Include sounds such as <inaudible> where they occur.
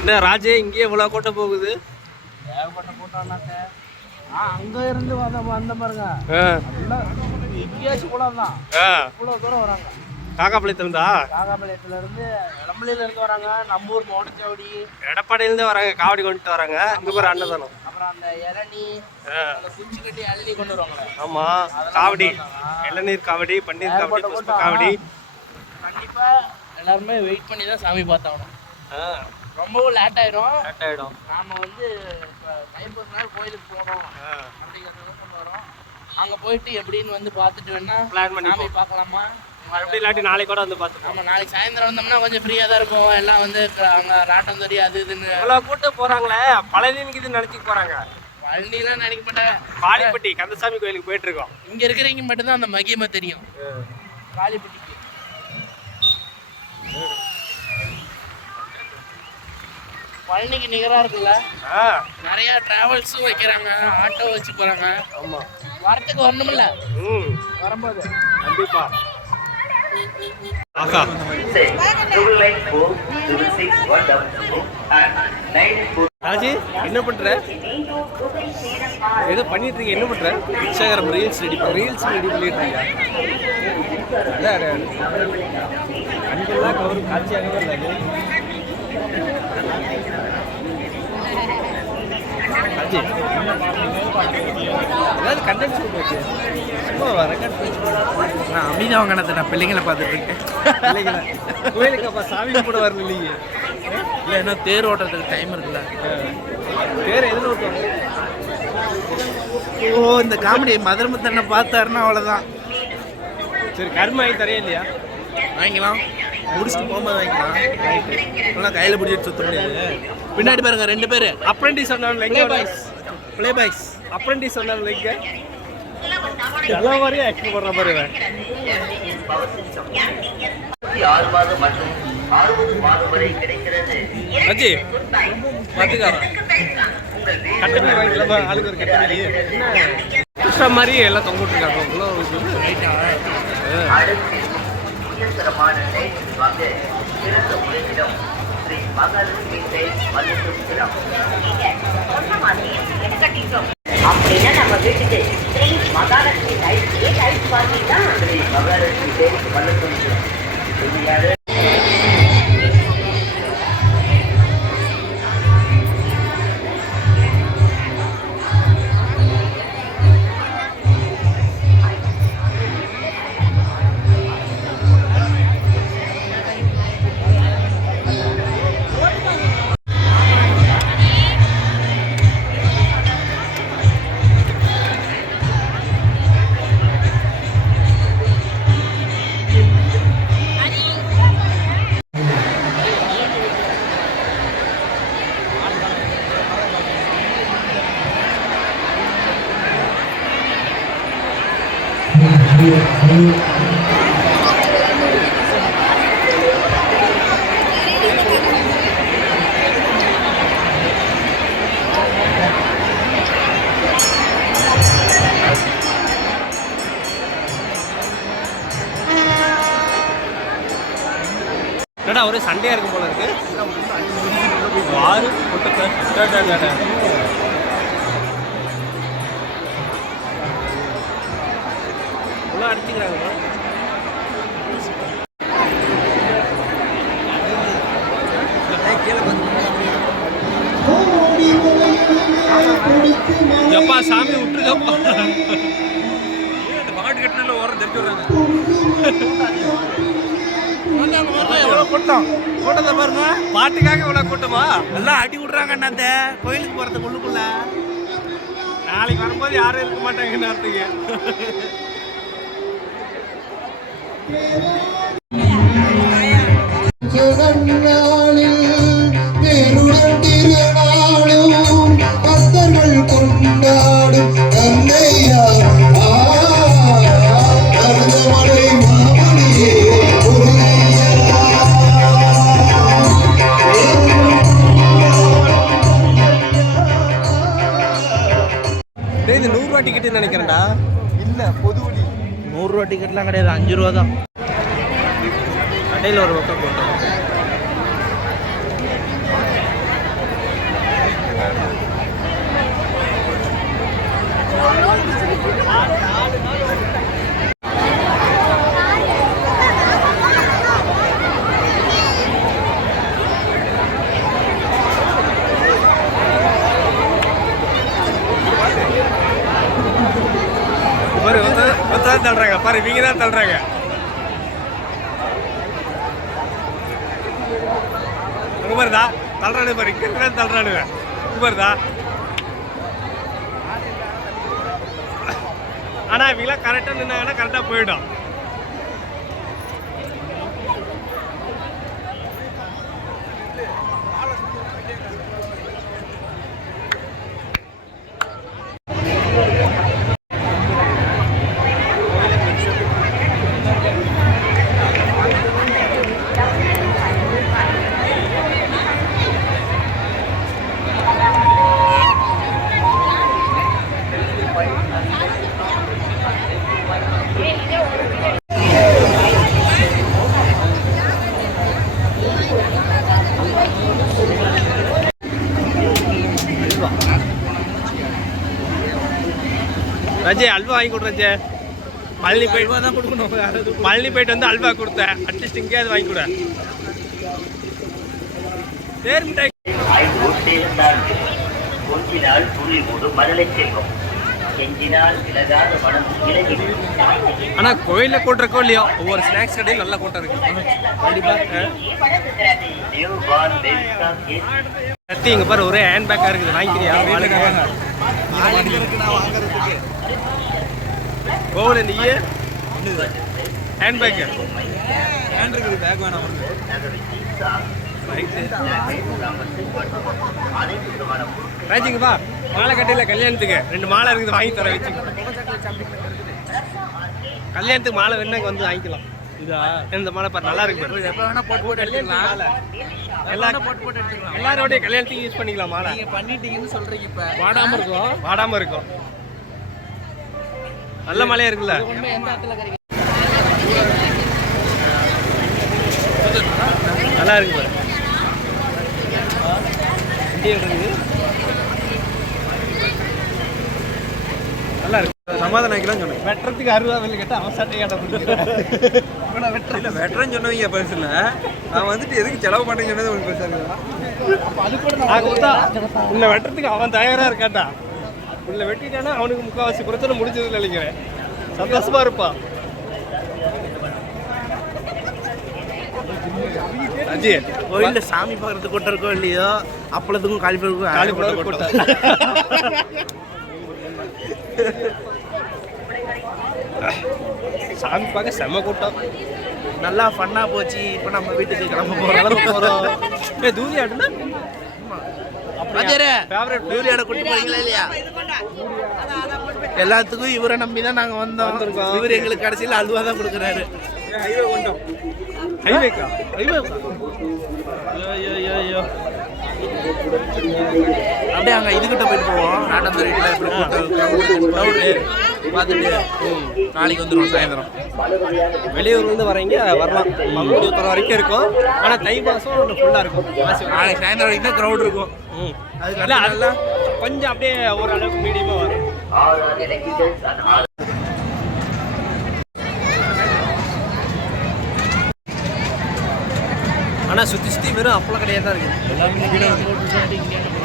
என்ன ராஜே இங்கேயே இவ்வளோ கூட்டம் போகுது? ஏகப்பட்ட கூட்டம்னாக்க ஆ அங்கே இருந்து வந்த வந்த பாருங்க. எங்கேயாச்சும் கூட தான். இவ்வளோ தூரம் வராங்க. காக்காப்பாளையத்துலேருந்தா நாகாபாளையத்துல இருந்து வராங்க. நம்ம ஊர் எடப்பாடியிலேருந்து வராங்க காவடி கொண்டுட்டு வராங்க. இங்கே ஒரு அன்னதானம். அப்புறம் அந்த இளநீ குச்சி கட்டி அள்ளி கொண்டு வருவாங்களே. ஆமாம் காவடி. இளநீர் காவடி பன்னீர் காவடி புஷ்ப. காவடி. கண்டிப்பா எல்லாருமே வெயிட் பண்ணி தான் சாமி பார்த்தாகணும். ஆ. ரொம்பவும் லேட் ஆயிரும். கரெக்ட் ஆகிடும் நாம வந்து இப்போ டைம் நாள் கோயிலுக்கு ஆ. அப்படிங்கிறத கொண்டு வரோம். அங்க போயிட்டு எப்படின்னு வந்து பார்த்துட்டு வேணா பிளான் பண்ணி சாமி பார்க்கலாமா? அப்படி இல்லாட்டி நாளைக்கு கூட வந்து பார்த்துப்போம் நம்ம நாளைக்கு சாயந்தரம் வந்தோம்னா கொஞ்சம் ஃப்ரீயாக தான் இருக்கும். எல்லாம் வந்து அங்க ராட்டம் தறி அது இதுன்னு. இவ்வளோ கூட்டம் போகிறாங்களே பழனிக்கு இது நினச்சி போகிறாங்க பழனிலாம் நினைக்க மாட்டேன். பாடிப்பட்டி கந்தசாமி கோயிலுக்கு போயிட்டு இருக்கோம் இங்க இருக்கிறவங்க மட்டும்தான் அந்த மகிமை தெரியும். காளிப்பட்டிக்கு. பழனிக்கு நிகரா இருக்குல்ல? ஆ. நிறைய டிராவல்ஸும் வைக்கிறாங்க ஆட்டோ வச்சு போறாங்க. ஆமாம் வரத்துக்கு வரணும்ல? ம். வரும்போது. கண்டிப்பா. ஆகா double line four, double six, one double two, and nine four. Raji என்ன பண்ற? ஏதோ பண்ணிட்டு இருக்க என்ன பண்ற? Instagram reels ready reels ready பண்ணிட்டு இருக்கியா அடே, அடே, அடே. கண்கள்லாம் கவரும் காட்சியாகவே இல்லை ராஜி ஏதாவது கண்டென்ட் சொல்லுங்க சும்மா ரெக்கார்ட் நான் அமைதியாக வாங்கினது நான் பிள்ளைங்களை பார்த்துட்டு இருக்கேன் கோயிலுக்கு அப்பா சாமி கூட வரல இல்லைங்க இல்லை இன்னும் தேர் ஓட்டுறதுக்கு டைம் இருக்குல்ல. பேர் எதுல விட்டுவாங்க ஓ இந்த காமெடி மதுரமுத்தனை பார்த்தாருன்னா அவ்வளோதான் சரி வாங்கி தரையா இல்லையா? வாங்கிக்கலாம். முடிச்சுட்டு போகும்போது வாங்கிக்கலாம். நல்லா கையில் பிடிச்சிட்டு சுத்த முடியாது பின்னாடி பாருங்க ரெண்டு பேர். அப்ரெண்டிஸ் வந்தாலும் எங்க பாய்ஸ் ப்ளே பாய்ஸ் அப்ரெண்டிஸ் வந்தாலும் எங்க எல்லா மாதிரியும் ஆக்டிங் பண்ற மாதிரி ஆறு மாதம் மற்றும் அறுபது மாதம் வரை கிடைக்கிறது அஜி பாத்துக்காரன் கட்டணி வாங்கிக்கலாம் ஆளுக்கு ஒரு கட்டணி புஷ்பா மாதிரி எல்லாம் தொங்க விட்டுருக்காங்க. டைட்டில் வாங்க சிறந்த உழைப்பிடம் ஸ்ரீ மகாலட்சுமி டைல் மல்லிகம் அப்படின்னா நம்ம வீட்டுக்கு ஸ்ரீ மகாலட்சுமி டைல்ஸ்லயே டைல்ஸ் பார்த்தீங்கன்னா? ஸ்ரீ மகாலட்சுமி டைல் மல்லிகம் என்னடா ஒரே சண்டையா இருக்கும் போல இருக்கு. ஆறு இவ்வளோ அடிச்சுக்கிறாங்க. எப்பா சாமி விட்டுருக்கப்பா? பாட்டு கட்டினால ஓரம் தெரிஞ்சு விடுறாங்க கூட்டம். கூட்டத்தை பாருங்க. பாட்டுக்காக இவ்வளோ கூட்டமா? எல்லாம் அடி விடுறாங்க அண்ணாத்த கோயிலுக்கு போகிறதுக்கு உள்ளுக்குள்ள. நாளைக்கு வரும்போது யாரும் இருக்க மாட்டாங்க நேரத்துக்கு. டிக்கெட்டு நினைக்கிறேன்டா. இல்ல பொது நூறுரூவா டிக்கெட்லாம் கிடையாது அஞ்சு ரூபா தான் கடையில் ஒரு பக்கம் போட்டோம் தள்ளுறாங்க. பாரு இவங்க தான் தள்ளுறாங்க. அங்க தான் தள்ளுறானு பாரு. இங்க தான் தள்ளுறானுங்க. இங்க தான் ஆனா இவங்களாம் கரெக்டாக நின்னாங்கன்னா கரெக்டாக போயிடும். ரஜே அல்வா வாங்கி கொடு ரஜே. பழனி போயிட்டு தான் கொடுக்கணும். பழனி போயிட்டு வந்து அல்வா கொடுத்தேன். அட்லீஸ்ட் இங்கேயாவது வாங்கி கொடு. தேர் மிட்டாய். கொஞ்சினால் துளி மூடு மதலை செல்வம் ஆனா கோயில்ல கூட்டுறக்கோ இல்லையோ ஒவ்வொரு ஸ்நாக்ஸ் கடையும் நல்ல கூட்டம் இருக்கு. கண்டிப்பா. இங்க பாரு ஒரே ஹேண்ட் பேக்கா இருக்குது. வாங்கிக்கிறியா? கோவில் நீயே ஹேண்ட் பேக்கு ஹேண்ட் இருக்குது பேக் வேணாம் அவருக்கு மாலை கட்டையில் கல்யாணத்துக்கு ரெண்டு மாலை இருக்குது வாங்கி தர வச்சு கல்யாணத்துக்கு மாலை வேணா வந்து வாங்கிக்கலாம் இதா இந்த மாலை பாரு நல்லா இருக்கு. எப்போ வேணா போட்டு போட்டு எடுத்துக்கலாம். எல்லாரும் போட்டு போட்டு எடுத்துக்கலாம். எல்லாரோடைய கல்யாணத்துக்கு யூஸ் பண்ணிக்கலாம் மாலை. நீங்க பண்ணிட்டீங்கன்னு சொல்றீங்க இப்ப. வாடாம இருக்கும் வாடாம இருக்கும் நல்ல மழையா இருக்குல்ல? நல்லா இருக்கு பாரு இங்கே இருக்குது நல்லா இருக்கு ஆகிக்கலாம் சொன்னேன் வெட்டுறதுக்கு அறுபது வேலை கேட்டா அவன் சட்டை கேட்ட இல்ல வெட்டரன் சொன்னவங்க பெருசு இல்ல நான் வந்துட்டு எதுக்கு செலவு பண்ணேன்னு சொன்னது உங்களுக்கு பெருசா இருக்குதா நான் கொடுத்தா உன்னை வெட்டுறதுக்கு அவன் தயாரா இருக்காட்டா உள்ள வெட்டிட்டானா அவனுக்கு முக்கால்வாசி பிரச்சனை முடிஞ்சதுன்னு நினைக்கிறேன். சந்தோஷமா இருப்பான் அஜி கோயில்ல சாமி பார்க்கறதுக்கு கூட்டம் இருக்கோ இல்லையோ அப்பளத்துக்கும் காலிஃபிளவருக்கும் காலிஃபிளவர் கூட்டம் <laughs> சாமி பார்க்க செம்ம கூட்டம். நல்லா ஃபன்னா போச்சு. இப்போ நம்ம வீட்டுக்கு கிளம்ப கிளம்ப போறோம் போறோம் ஏ தூரி ஆடுனா ஃபேவரட் யூரியாட கூட்டு போறீங்களா இல்லையா? எல்லாத்துக்கும் இவரை நம்பி தான் நாங்க வந்தோம். வந்திருக்கோம். இவர் எங்களுக்கு கடைசியில் அல்வா தான் கொடுக்குறாரு. ஹைவே கொண்டோம் ஹைவேக்கா? ஐயோக்கா. ஐயோ, ஐயோ, ஐயோ. அப்படியே அங்க இதுகிட்ட போயிட்டு போவோம். நாட்டந்தூர் வீட்டில் எப்படி கூட்டம் க்ரௌடு பார்த்துட்டு நாளைக்கு வந்துடுவோம் சாயந்தரம். வெளியூர்லேருந்து வரீங்க வரலாம். போகிற வரைக்கும் இருக்கும். ஆனால் தை மாதம் ஃபுல்லாக இருக்கும். நாளைக்கு சாயந்தரம் வரைக்கும் தான் க்ரௌட் இருக்கும் அதுக்கு அது கொஞ்சம் அப்படியே ஓரளவுக்கு மீடியமாக வரும். ஆனால் சுற்றி சுற்றி வெறும் அப்பளம் கிடையாது தான் இருக்குது